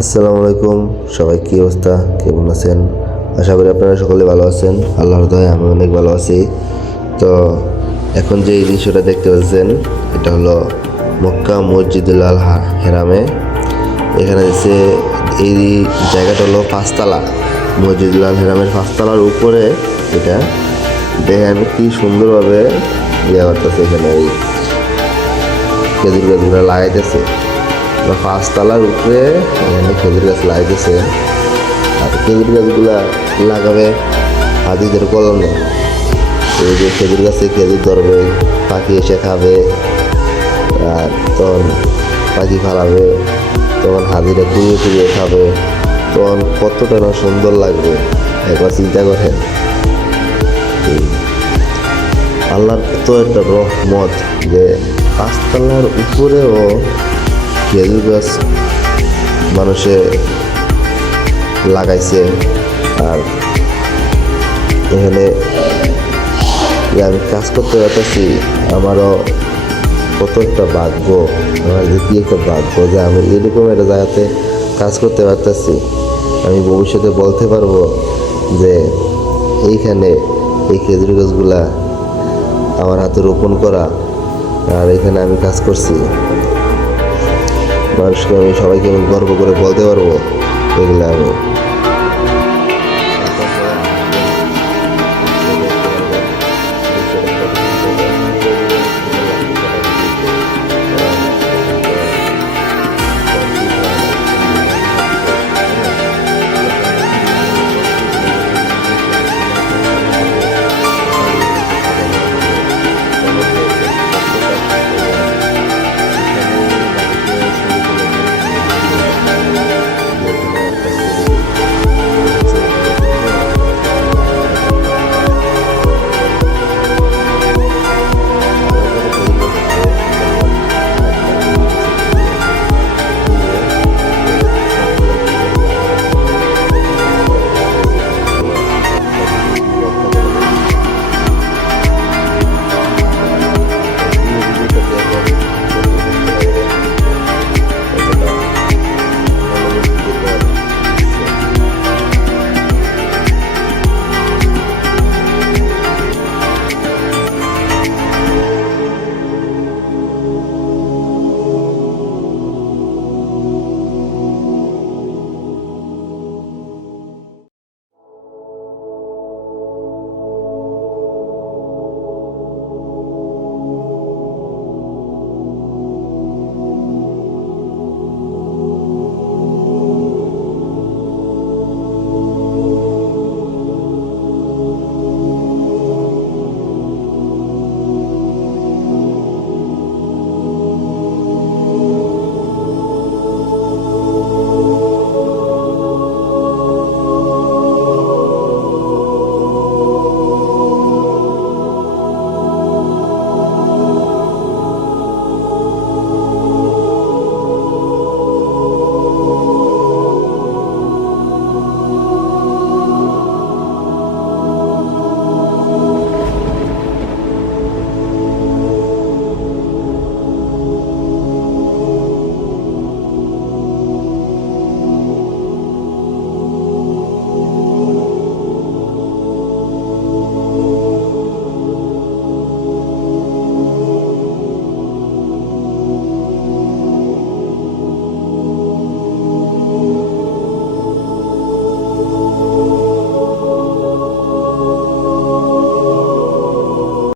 আসসালামু আলাইকুম, সবাই কী অবস্থা, কেমন আছেন? আশা করি আপনারা সকলে ভালো আছেন। আল্লাহর দয়ায় আমি অনেক ভালো আছি। তো এখন যে এই দৃশ্যটা দেখতে পাচ্ছেন, এটা হলো মক্কা মসজিদুল আল হেরামে। এখানে যে এই জায়গাটা হলো পাঁচতলা, মসজিদুল আল হেরামের পাঁচতলার উপরে। এটা দেখেন কি সুন্দরভাবে ইয়ে করতেছে, এখানে এই খেজুর গাছগুলো লাগাইতেছে। পাঁচতলার উপরে এখানে খেজুর গাছ লাগাইতেছে, আর খেজুর গাছগুলা লাগাবে হাতিদের কলমে। এই যে খেজুর গাছে খেজুর ধরবে, পাখি এসে খাবে, আর তখন পাখি ফালাবে, তখন হাতিরা কুড়িয়ে কুড়িয়ে খাবে, তখন কতটা না সুন্দর লাগবে একবার চিন্তা করেন। আল্লাহর কত একটা রহমত যে পাঁচতলার উপরেও খেজুর গাছ মানুষে লাগাইছে। আর এখানে আমি কাজ করতে পারতেছি, আমারও কত একটা ভাগ্য, আমার যে কী একটা ভাগ্য যে আমি এরকম একটা জায়গাতে কাজ করতে পারতেছি। আমি ভবিষ্যতে বলতে পারবো যে এইখানে এই খেজুর গাছগুলা আমার হাতে রোপণ করা, আর এখানে আমি কাজ করছি। মানুষকে আমি সবাইকে আমি গর্ব করে বলতে পারবো এগুলো আমি